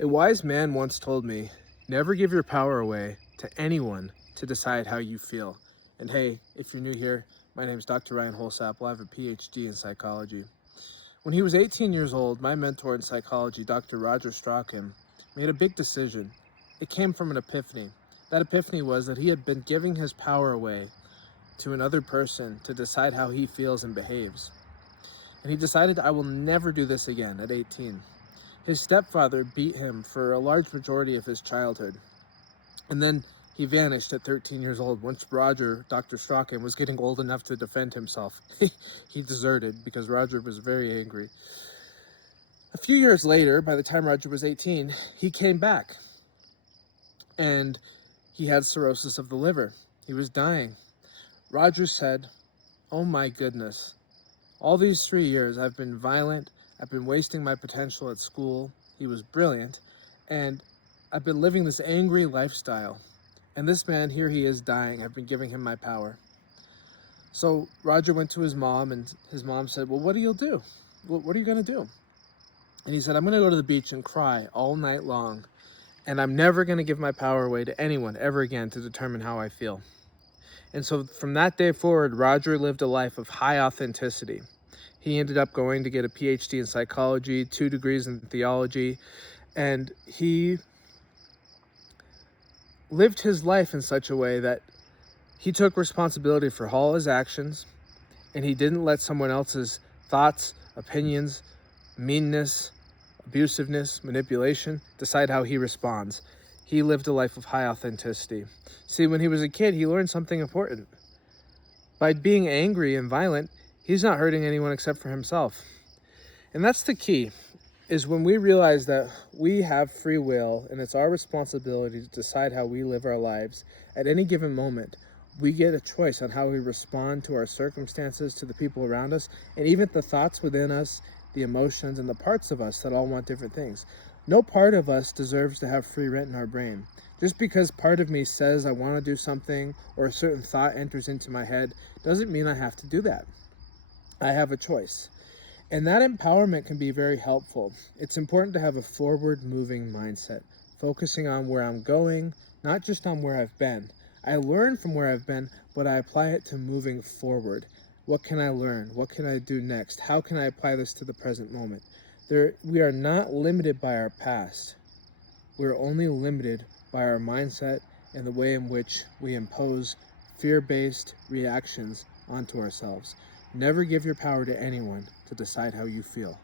A wise man once told me, never give your power away to anyone to decide how you feel. And hey, if you're new here, my name is Dr. Ryan Holsapple. I have a PhD in psychology. When he was 18 years old, my mentor in psychology, Dr. Roger Strachan, made a big decision. It came from an epiphany. That epiphany was that he had been giving his power away to another person to decide how he feels and behaves. And he decided, I will never do this again at 18. His stepfather beat him for a large majority of his childhood. And then he vanished at 13 years old. Once Roger, Dr. Strachan, was getting old enough to defend himself, he deserted because Roger was very angry. A few years later, by the time Roger was 18, he came back. And he had cirrhosis of the liver. He was dying. Roger said, "Oh my goodness, all these 3 years I've been violent, I've been wasting my potential at school." He was brilliant, and I've been living this angry lifestyle. And this man, here he is dying. I've been giving him my power. So Roger went to his mom, and his mom said, well, what do you do? What are you going to do? And he said, I'm going to go to the beach and cry all night long. And I'm never going to give my power away to anyone ever again to determine how I feel. And so from that day forward, Roger lived a life of high authenticity. He ended up going to get a PhD in psychology, 2 degrees in theology, and he lived his life in such a way that he took responsibility for all his actions, and he didn't let someone else's thoughts, opinions, meanness, abusiveness, manipulation decide how he responds. He lived a life of high authenticity. See, when he was a kid, he learned something important. By being angry and violent, he's not hurting anyone except for himself. And that's the key, is when we realize that we have free will and it's our responsibility to decide how we live our lives. At any given moment, we get a choice on how we respond to our circumstances, to the people around us, and even the thoughts within us, the emotions, and the parts of us that all want different things. No part of us deserves to have free rent in our brain. Just because part of me says I want to do something or a certain thought enters into my head doesn't mean I have to do that. I have a choice. And that empowerment can be very helpful. It's important to have a forward-moving mindset, focusing on where I'm going, not just on where I've been. I learn from where I've been, but I apply it to moving forward. What can I learn? What can I do next? How can I apply this to the present moment? We are not limited by our past. We're only limited by our mindset and the way in which we impose fear-based reactions onto ourselves. Never give your power to anyone to decide how you feel.